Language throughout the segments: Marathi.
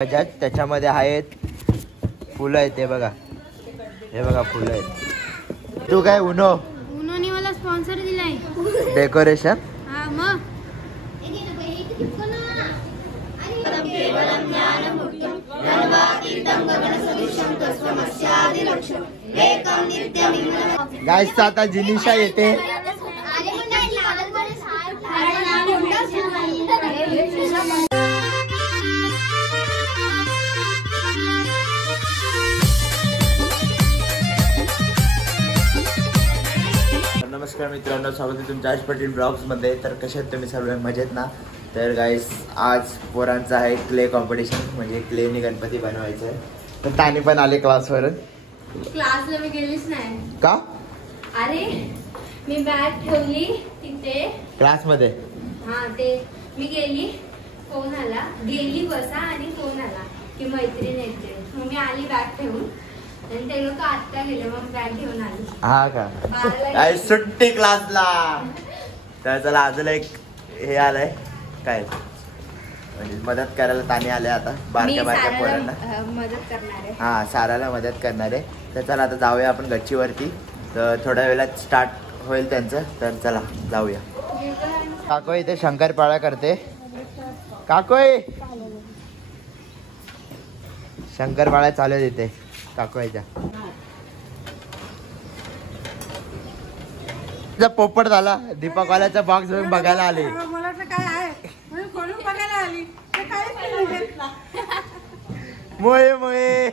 बजाज त्याच्यामध्ये आहेत फुलं आहेत. हे बघा फुलं आहेत. तू काय उनोनी मला स्पॉन्सर दिलाय डेकोरेशन. हा मग गाईस आता जिनिशा येते. नमस्कार मित्रांनो, स्वागत आहे तुमच्या आज पटेल ब्लॉग्समध्ये. तर कसे आहेत तुम्ही सर्व? मजेत ना? तर गाईस आज पोरांचं आहे क्ले कॉम्पिटिशन, म्हणजे क्लेनी गणपती बनवायचं आहे. तर तानी पण आले क्लासवरून. क्लासला मी गेलीच नाही. का? अरे मी बॅग ठेवली तिथे क्लासमध्ये. हा ते मी गेली, फोन आला, गेली बसा आणि फोन आला की मैत्रीण येते. मग मी आली बॅग ठेवून आणि ते लोक आत्ता गेले, मग बॅग घेऊन आली. हा का? सुट्टी क्लासला. तर चला अजून एक हे आलंय काय म्हणजे मदत करायला तानी आले. आता बारक्या पोरांना मदत करणार आहे. हा, साराला मदत करणार आहे. तर चला आता जाऊया आपण गच्चीवरती. तर थोड्या वेळात स्टार्ट होईल त्यांचं. तर चला जाऊया. काको इथे शंकरपाळा करते. काकोय शंकरपाळा चालू आहे तिथे काकोयच्या. पोपट झाला. दीपकवाल्याचा बॉक्स बघायला आले. मला काय आहे म्हणून बघायला आली. मोये मोये.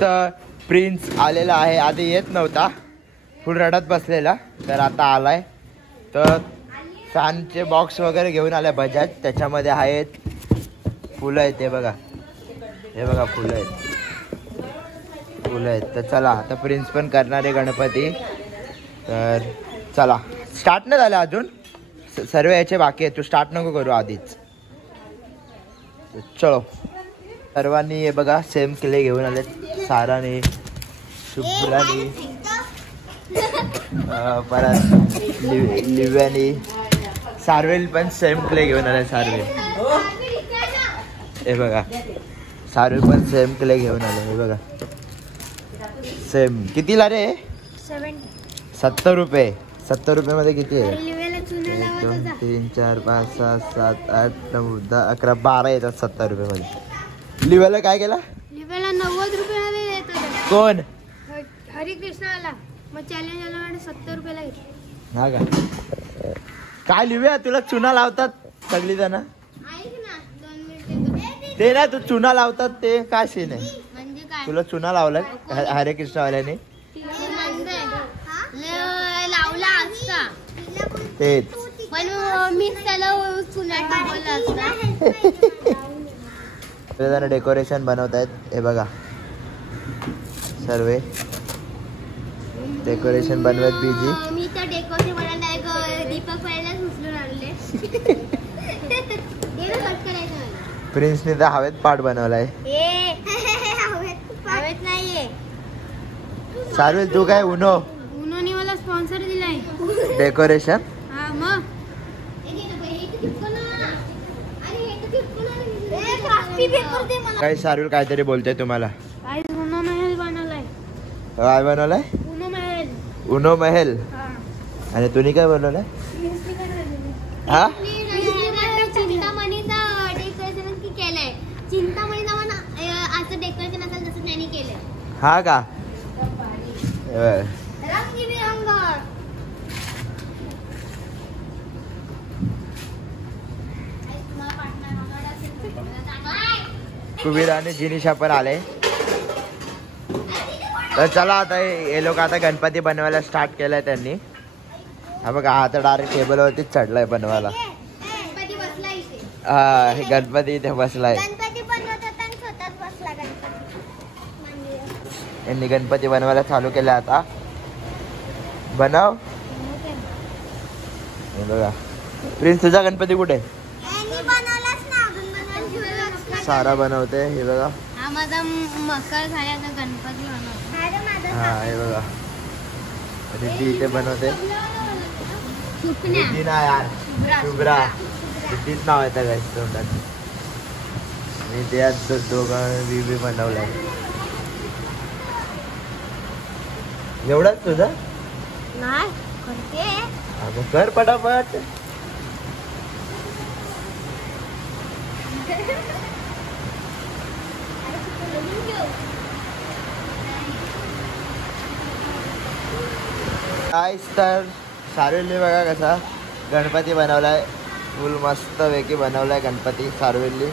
तर प्रिन्स आलेला आहे. आधी येत नव्हता, फुल रडत बसलेला, तर आता आलाय. तर फॅनचे बॉक्स वगैरे घेऊन आले बजाज. त्याच्यामध्ये आहेत फुलं आहेत. हे बघा फुलं आहेत. तर चला आता प्रिन्स पण करणार आहे गणपती. तर चला स्टार्ट नाही झालं अजून, सर्व याचे बाकी आहे. तू स्टार्ट नको करू आधीच. चलो सर्वांनी हे बघा सेम क्ले घेऊन आले. साराने, शुभ्राने, परत लिव्यानी, सार्वेल पण सेम क्ले घेऊन आले. हे बघा सार्वेल पण सेम क्ले घेऊन आले. हे बघा सेम. कितीला रे? 70 रुपये. 70 रुपये किती आहे? 1 2 3 4 5 6 7 8 9 10 11 12 येतात 70 रुपये मध्ये. लिव्याला काय केला? लिव्याला 90 रुपये देतात. कोण? हरिकृष्णाला. मग चॅलेंज आला 70 रुपयाला घेतला. हा का? काय लिव्या तुला चुना लावतात सगळी जण. ते ना तू चुना लावतात ते काय सीन आहे? म्हणजे काय? तुला चुना लावलाय हरिकृष्णवाल्याने? लावला असता तेच पण मी त्याला चुना बोलला असता. जण डेकोरेशन बनवत आहेत. हे बघा सर्व डेकोरेशन बनवत बिझी. मी तर डेकोरेशन बनवला दीपक पहिलाच उचलून आणले. प्रिन्सने तर हवेत पाठ बनवलाय. हवेत नाहीये. सार्वेल तू काय उनोनी मला स्पॉन्सर दिलाय डेकोरेशन. हा मग काय सार्वेल काहीतरी बोलतोय तुम्हाला. उनो महल बनवलाय. काय बनवलाय? उनो महल. आणि तुम्ही काय बनवलाय? हा चिंतामणीचा डेकोरेशन केलंय. चिंतामणीचा पण असं डेकोरेशन असेल जसं त्यांनी केलंय. हा का? रंगीबेरंग. कुबीर आणि जिनिशा पण आले. तर चला आता हे लोक आता गणपती बनवायला स्टार्ट केलाय त्यांनी. हा बघा आता डायरेक्ट टेबलवरतीच चढलाय बनवायला. हा हे गणपती इथे बसलाय. यांनी गणपती बनवायला चालू केलं. आता बनव. हे बघा प्रिन्स तुझा गणपती कुठे? सारा बनवते. हे बघा हा माझा मकर झाल्याचा गणपती बनवतो. हा हे बघा रिद्धी इथे बनवते. रिद्धी ना यार, शुभ्रा. रिद्धीच नाव येतं गाईस तोंडात. मी त्यात दोघांनी बी बनवलाय. एवढाच तुझा नाही करते. अगं कर पटापट. काहीच तर सारवेली बघा कसा गणपती बनवलाय. फुल मस्त पैकी बनवलाय गणपती सारवेली.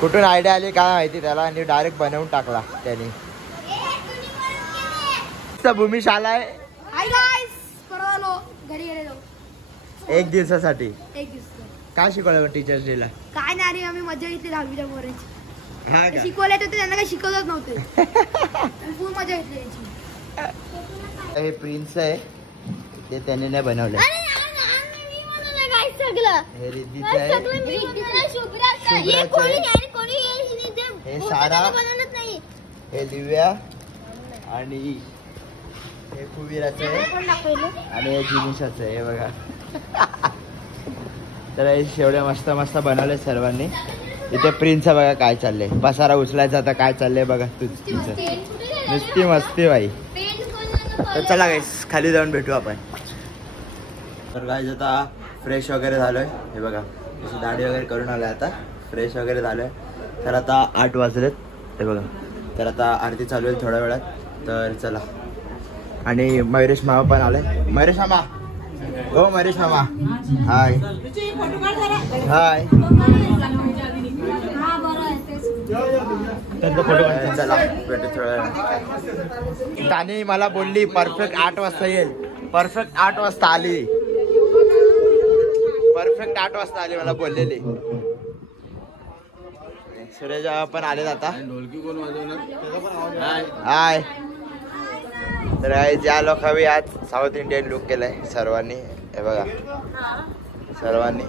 कुठून आयडिया आली काय माहिती त्याला आणि डायरेक्ट बनवून टाकला त्याने. भूमिश आलाय एक दिवसासाठी. काय शिकवलं टीचर्स डेला? काय नाही रे, आम्ही मजा घेतली 10वीच्या पोरांची. हा का? शिकवले होते त्यांना काही शिकवतच नव्हते. फुल मजा घेतली त्यांची. हे प्रिन्स आहे ते त्याने नाही बनवलं. हे रिद्धीचं आहे. हे सारा. हे दिव्या आणि हे कुबीराचं आहे आणि हे जिनिशाचं आहे. हे बघा. तर हे शेवढे मस्त मस्त बनवले सर्वांनी. इथे प्रिन्स बघा काय चाललंय. पसारा उचलायचा आता काय चाललंय बघा तुझं. नुसती मस्ती बाई. तर चला गाईस खाली जाऊन भेटू आपण. तर गाईस आता फ्रेश वगैरे झालोय. हे बघा अशी दाढी वगैरे करून आलोय. आता फ्रेश वगैरे झालोय. तर आता 8 वाजलेत. हे बघा. तर आता आरती चालू आहे थोड्या वेळात. तर चला. आणि मयुरेश मामा पण आलाय. मयुरेश मामा. हो मयुरेश मामा. हाय हाय. चला भेटू थोड्या वेळात. त्याने मला बोलली परफेक्ट 8 वाजता येईल. परफेक्ट 8 वाजता आली. परफेक्ट 8 वाजता आली मला बोललेली. सुरेश पण आले आता. हाय. तर ज्या लोकांनी आज साऊथ इंडियन लुक केलाय सर्वांनी. हे बघा सर्वांनी.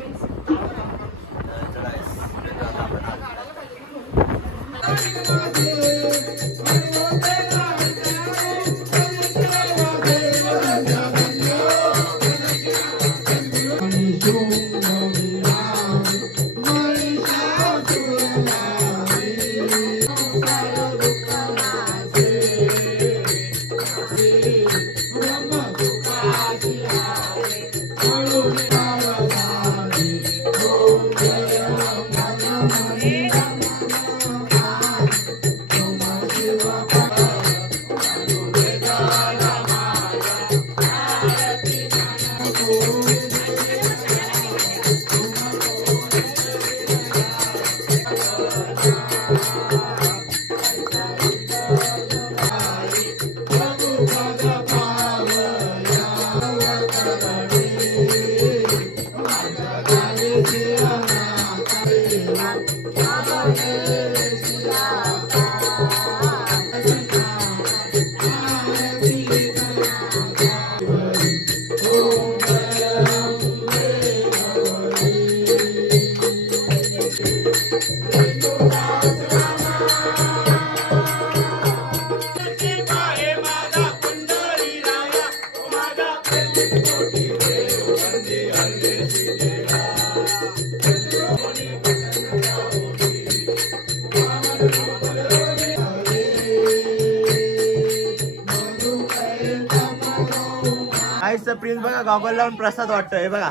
प्रिन्स बघा गॉगल लावून प्रसाद वाटतोय बघा.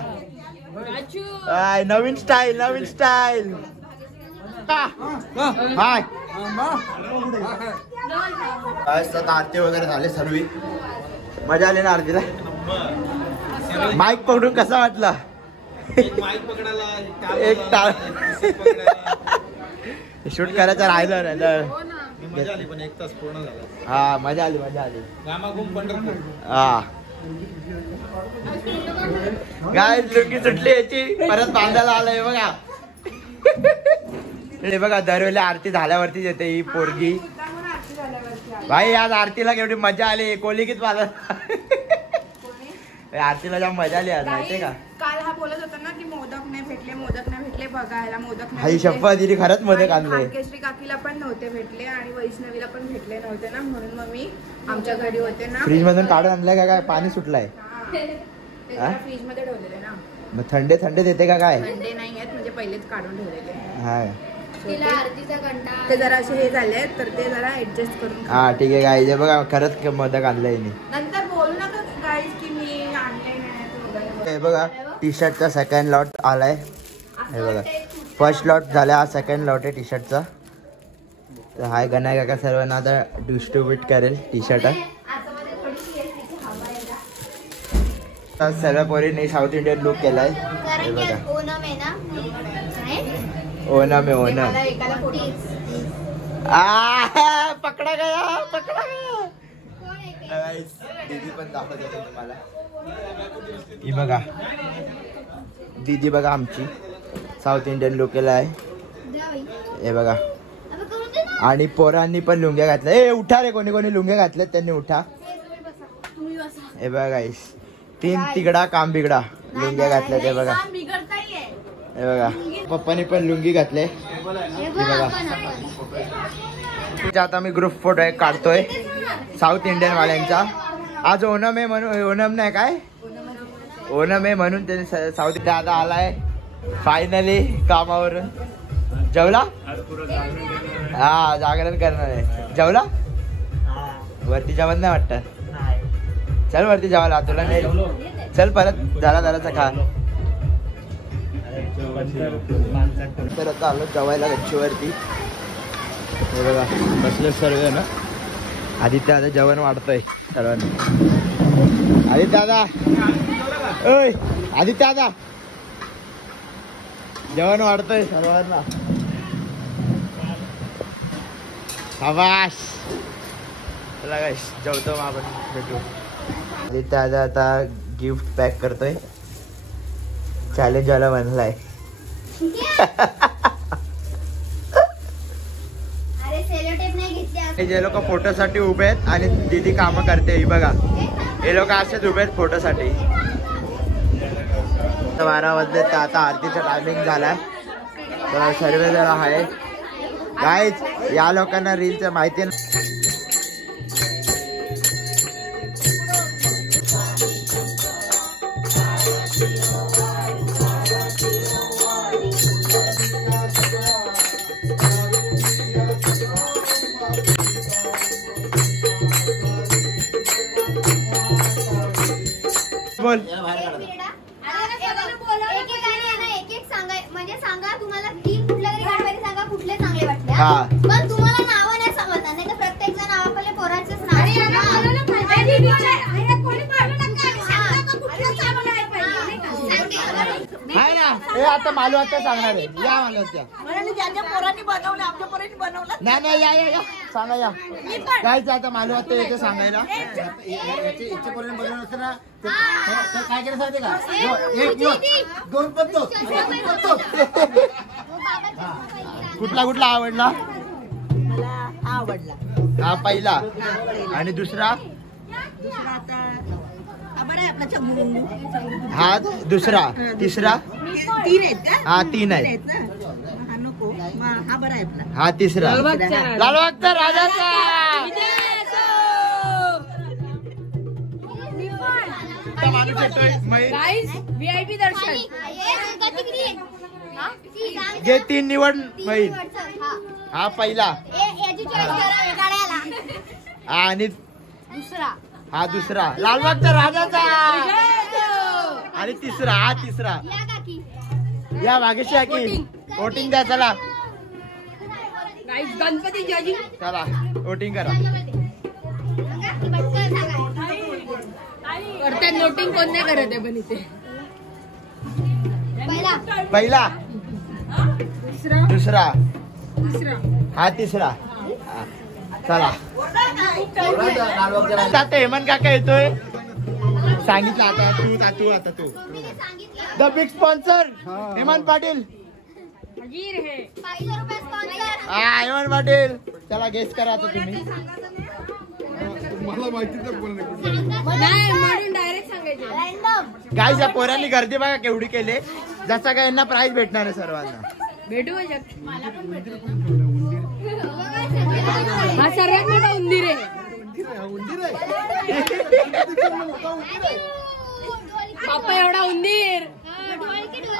नवीन स्टाईल नवीन स्टाईल. हाय आरती वगैरे झाले सर्व. मजा आली ना आरतीला. माईक पकडून कसा वाटला? एक टाळ शूट करायचं राहिलं नाही तर मजा आली पण 1 तास पूर्ण झाला. हा मजा आली मजा आली. हा काय चुकी सुटली याची परत बांधायला आलंय बघा. हे बघा दरवेळी आरती झाल्यावरतीच येते ही पोरगी. भाई आज आरतीला केवढी मजा आली. कोलिकीत माझा आरतीला जाम मजा आली आज माहितीये का. काल हा बोलत होता ना की मोदक नाही भेटले बघायला. मोदक हाई शप्पथ दिली खरंच मध्ये आणले. केशरी काकीला पण नव्हते भेटले आणि वैष्णवीला पण भेटले नव्हते ना. म्हणून मग मी आमच्या घरी होते ना. फ्रीज मधून काढून आणलंय का काय? पाणी सुटलंय फ्रीज मध्ये ठेवलेले ना. मग थंडे थंडे देते का काय? थंडे नाही आहेत म्हणजे पहिलेच काढून ठेवलेले. हा घ्यायचे तिला होते आरतीचा घंटा ते जरा असे हे झाले तर ते जरा ऍडजस्ट करून हा ठीक आहे गाईज बघा खरंच मोदक आणलंय मी. नंतर बोलू नका गाईज की मी आणले नाही. हे बघा टी शर्टचा सेकंड लॉट आलाय. हे बघा फर्स्ट लॉट झाला, हा सेकंड लॉट आहे टी शर्टचा. तर हाय गणाय काका सर्वांना आता डिस्ट्रीब्यूट करेल टी शर्ट. सर्व पोरींनी साऊथ इंडियन लुक केलाय. हे बघा ओणम आहे ना, ओणम आहे ओणम. मला एकाला फोटो पकडा गया. दीदी पण दाखवत होते तुम्हाला. ही बघा दीदी बघा आमची साऊथ इंडियन लुक केला आहे. हे बघा आणि पोरांनी पण लुंग्या घातल्या. ए उठा रे, कोणी कोणी लुंग्या घातल्यात त्यांनी उठा. हे बघा गाईस 3 तिगडा काम बिगडा लुंग्या घातल्या. ते बघा हे बघा पप्पानी पण लुंगी घातले. बघा आता मी ग्रुप फोटो काढतोय साऊथ इंडियन वाल्यांचा. आज ओणम आहे म्हणून, ओणम नाही काय ओणम आहे म्हणून त्यांनी साऊथ इंडिया आता आलाय फायनली कामावरून. जेवला? हा जागरण करणार आहे. जेवला? वरती जेवण नाही वाटत. चल वरती जेवायला तुला नाही. चल परत जराचा खा. तर आता आलो जेवायला गच्चीवरती. हे बघा बसले सर्व ना. आदित्य आता जेवण वाढतोय सर्वांना. आदित्य दादा, ओय आदित्य दादा जेवण वाढतोय सर्वांना. शाबाश. चला गाईस जेवतो मग आपण भेटू. आदित्य दादा आता गिफ्ट पॅक करतोय. चॅलेंज वाला बनलाय. जे लोक फोटोसाठी उभे आहेत आणि दीदी कामं करते ही बघा. हे लोक असेच उभे आहेत फोटोसाठी. 12 वाजले तर आता आरतीचा टायमिंग झालाय. तर सर्व जण आहे गाईज. या लोकांना रीलचं माहिती बोल. हा पण तुम्हाला नाव नाही समजणार. नाही तर प्रत्येक जण आपल्या पोराचंच नाव. हाय ना. हे आता मालू आता सांगणार आहे. या मालू त्या पोरांनी बनवलं, आमच्या पोरांनी बनवलं. नाही या सांगा या कायच. आता मालू आता येते सांगायला. काय केलं सांगते का? 2 पत्तो. कुठला आवडला? मला हा आवडला. हा पहिला. आणि दुसरा? आपला चंबू. हा दुसरा. तिसरा? 3 आहेत का? हा 3 आहेत. हा नको. हा बरा आहे आपला. हा तिसरा. लालबागचा राजाचा. VIP दर्शन. जे 3 निवड होईल. हा पहिला. आणि हा दुसरा लालबागचा राजाचा. आणि तिसरा. हा तिसरा. या भाग्यशी आहे की वोटिंग द्या. चला गणपती जजी. चला वोटिंग करा. करतात नोटिंग कोण नाही करत आहे पण इथे. पहिला. दुसरा. हा तिसरा. चला आता हेमंत काका येतोय. सांगितलं आता तू the big sponsor Hemant Patil. हा हेमंत पाटील. चला गेस करा आता तुम्ही. मला माहिती काय या पोरांनी गर्दी बघा केवढी केली. जसा काय यांना प्राइज भेटणार आहे सर्वांना. भेटू हा सर्वात मोठा उंदीर आहे. बाप्पा एवढा उंदीर.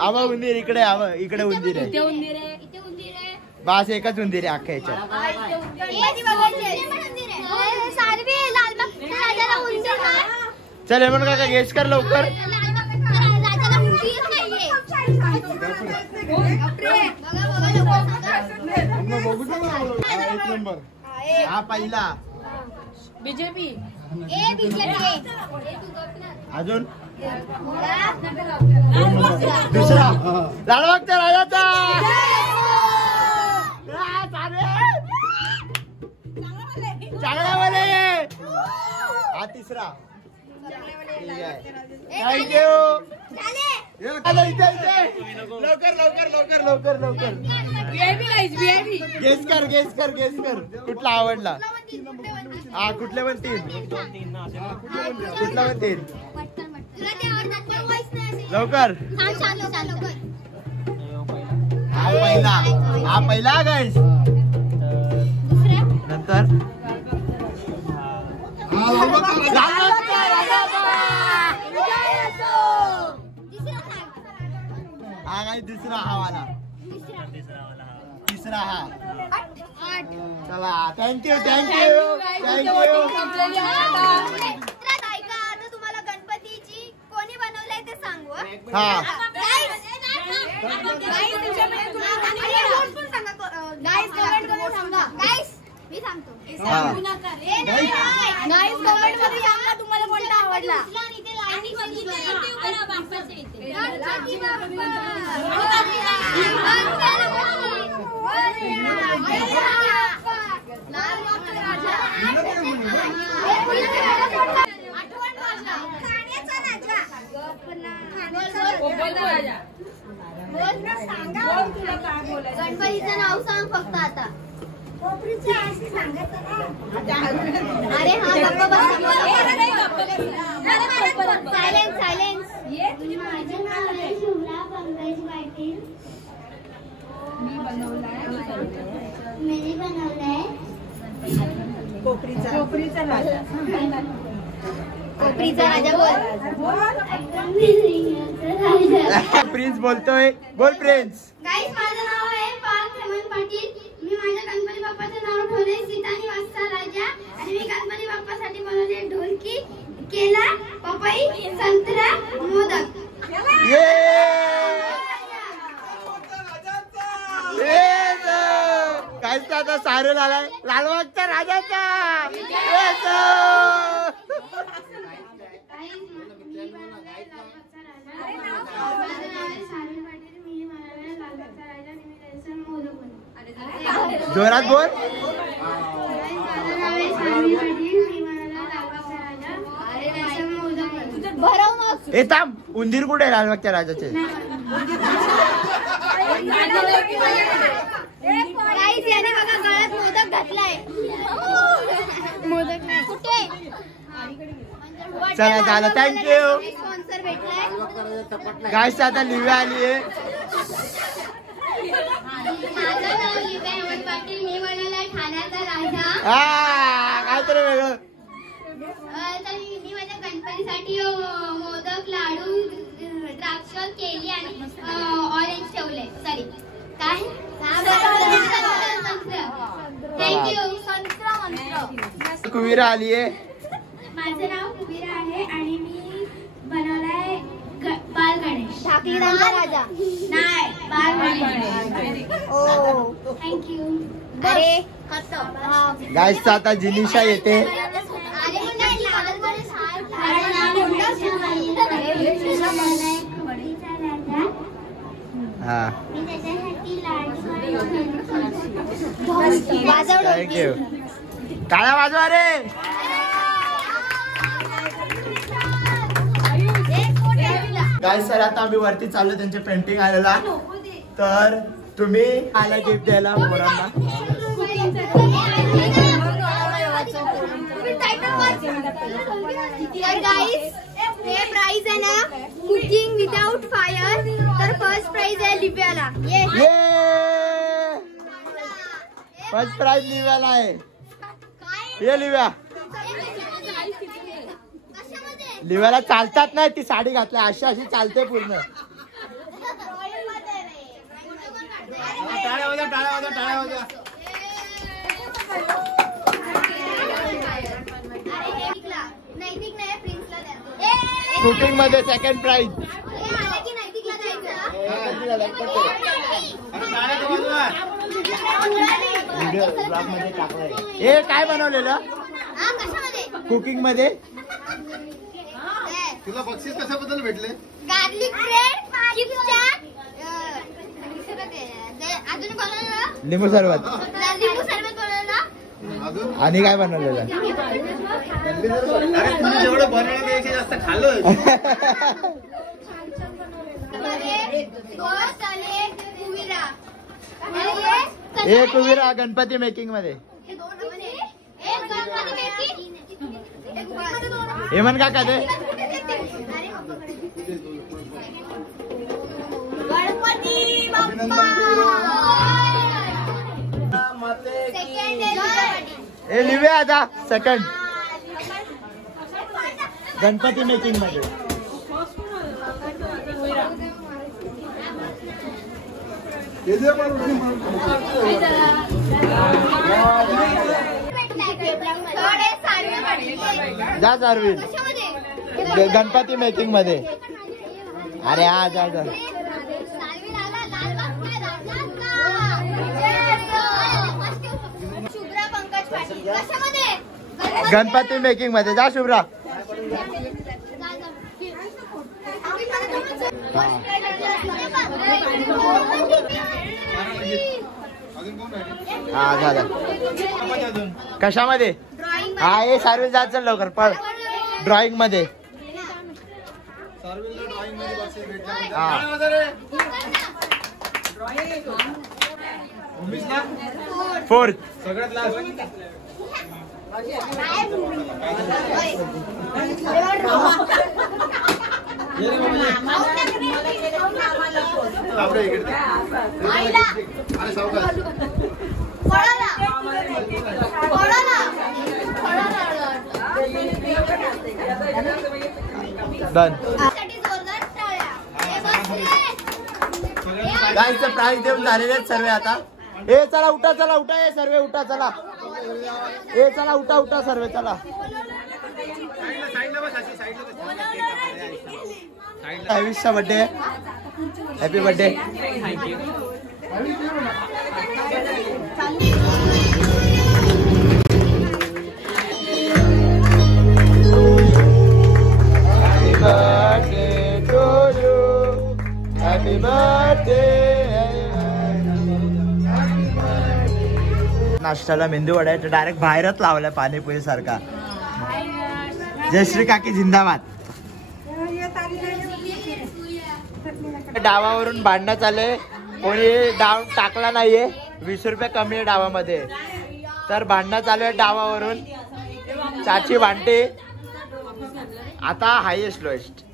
आवा उंदीर इकडे. इकडे उंदीर आहे. उंदीर आहे. बस एकच उंदीर आहे अख्ख्या ह्याच्यात. चल म्हणून काका गेस कर लवकर. एक नंबर. हा पहिला. बीजेपी. अजून दुसरा लालबागच्या राजाचा. चांगला वाले. हा तिसरा. थँक्यू. लवकर लवकर लवकर लवकर लवकर गेस कर गेस कर गेस कर. कुठला आवडला? हा कुठले पण 3. कुठला पण 3 लवकर. हा पहिला. हा पहिला गाईस. नंतर हा काय दुसरा हा वाला. तिसरा हा. चला थँक्यू थँक्यू थँक्यू. तुम्हाला गणपतीची कोणी बनवलंय ते सांगू. हा मी सांगतो. तुम्हाला कोणता आवडला? गणपतीचं नाव सांग फक्त आता. अरे हा सायलेन्स सायलेन्स. माझं नाव आहे शुभ्रा पंकज पाटील. मी बनवलाय कोपरीचा राजा. कोपरीचा राजा बोल. प्रिन्स बोलतोय. बोल प्रिन्स. गाईस माझं नाव आहे पार्थ हेमंत पाटील. मी माझ्या गणपती बाप्पाचं नाव ठेवले सीतानी वाजता राजा. आणि मी गणपती बाप्पासाठी बनवले ढोलकी, केला, पपई, संत्रा, मोदक. काय आता सारे आलाय लालबागच्या राजाचा. जोरात बोल. ए थांब. उंदीर कुठे आहे लालबागच्या राजाचे? याने बघा गळ्यात मोदक घातलाय. मोदक नाही कुठे. चला झालं. थँक्यू. स्पॉन्सर भेटलाय. गाईस आता लिव्या आली आहे. माझं नाव लिव्या हेमंत पाटील. मी बनवलाय ठाण्याचा राजा. काहीतरी वेगळं. तर मी माझ्या गणपतीसाठी मोदक, लाडू, द्राक्ष, केली आणि ऑरेंज ठेवले. सॉरी काय थँक्यू. संत्रा मंत्र. कुवीरा आली आहे. माझं नाव कुबीरा आहे आणि मी बनवलाय बाल गणेश. ठाकरेंचा राजा नाही बाल गणेश. थँक्यू. अरे गाईस आता जिनिशा येते. हा थँक्यू. काळा वाजवा रे. गाईस सर आता आम्ही वरती चाललो. त्यांचे पेंटिंग आलेला. तर तुम्ही आला गिफ्ट द्यायला पोरांना. हे प्राइज आहे ना कुकिंग विदाउट फायर. तर फर्स्ट प्राइज आहे लिव्याला. फर्स्ट प्राइज लिव्याला आहे. ये लिव्या. लिव्याला चालतात नाही. ती साडी घातल्या अशी अशी चालते पूर्ण. टाळ्या वाजवा टाळ्या वाजवा टाळ्या वाजवा. नैतिक नाही प्रिन्सला द्या. कुकिंग मध्ये सेकंड प्राइज. आलं की नैतिकला द्यायचं. व्हिडिओ ब्लॉग मध्ये टाकलाय. हे काय बनवलेलं हा, कशामध्ये? कुकिंग मध्ये? तुला बक्षीस कशाबद्दल भेटले? गार्लिक ब्रेड, चिप्स चाट, अजून बनवलं लिंबू सरबत. लिंबू सरबत बनवलं. अजून आणि काय बनवलेलं? अरे तुम्ही जेवढं बनवण्यापेक्षा जास्त खाल्लं. गोष्ट आणि कुविरा. हे कुविरा गणपती मेकिंग मध्ये. हेमंत काका ते गणपती बाप्पा. हे लिहूया आता सेकंड गणपती मेकिंग मध्ये. जा चारवील गणपती मेकिंग मध्ये. अरे हा जा जा. शुभ्रा पंकज पाटील कशामध्ये? गणपती मेकिंग मध्ये जा शुभ्रा. अजून कोण आहे? हा झालं. कशामध्ये? हा हे सर्विस जायचं लवकर पळ. ड्रॉइंग मध्ये. सर्विसला ड्रॉइंग मध्ये बक्षीस भेटलं. हा. टाळ्या वाजवा रे. उमेशला? फोर्थ. सगळ्यात लास्ट. आपल्या इकडे. अरे सावकाश. डन. गाईचं प्राइस देऊन झालेले सर्वे आता. ए चला उठा चला उठा. हे सर्वे उठा चला. ए चला उठा उठा सर्वे चला. साईडला बस अशी साईडला बस. हॅवीचा birthday. Happy birthday. Happy birthday to you. Happy birthday. नाश्त्याला मेंदू वडा आहे डायरेक्ट बाहेरच लावलाय पाणीपुरी सारखा. जयश्री काकी जिंदाबाद. डावावरून भांडणं चालले. कोणी डाव टाकला नाहीये. 20 रुपये कमी आहे डावामध्ये. तर भांडणं चालू आहे डावावरून. चाची भांडते. आता हायेस्ट लोएस्ट.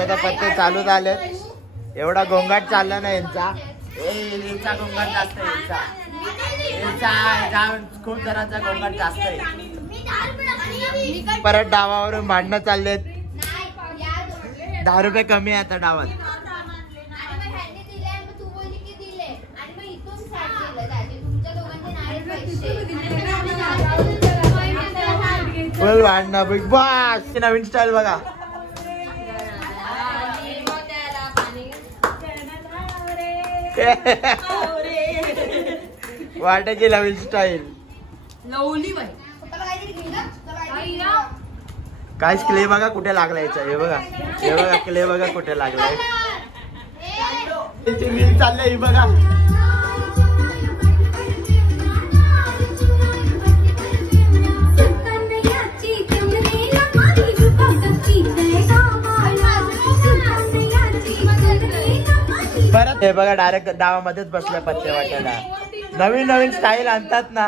आता पत्ते चालू झालेत. एवढा गोंगाट चालला ना यांचा. यांचा गोंगाट जास्त आहे. यांचा खूप जणांचा गोंगाट जास्त आहे. परत डावावरून भांडणं चाललेत. 10 रुपये कमी आहे आता डावात. फुल भांडणं. बिग बॉस नवीन स्टाईल बघा. वाटायची नवीन स्टाईल. काय क्ले बघा कुठे लागला याचा. हे बघा हे बघा क्ले बघा कुठे लागलाय. रील चाललंय ही बघा. परत हे बघा डायरेक्ट डावामध्येच बसल्या पत्ते वाटायला. नवीन नवीन स्टाईल आणतात ना.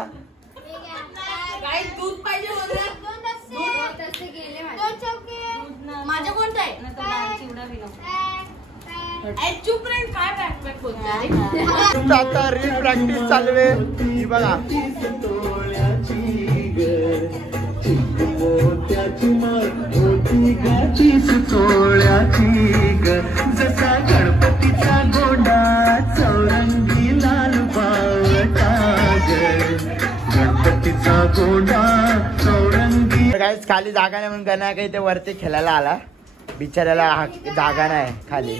माझं कोणतं आहे? आता रील प्रॅक्टिस चालू आहे ही बघा. मोत्याची माळ होती गाचीस चोळ्याची ग जसा गणपतीचा गोंडा चौरंगी लाल बावटा ग गणपतीचा गोंडा चौरंगी. गाईस खाली जागा नाही म्हणून गणा काही ते वरती खेळायला आला बिचाऱ्याला जागा नाही खाली.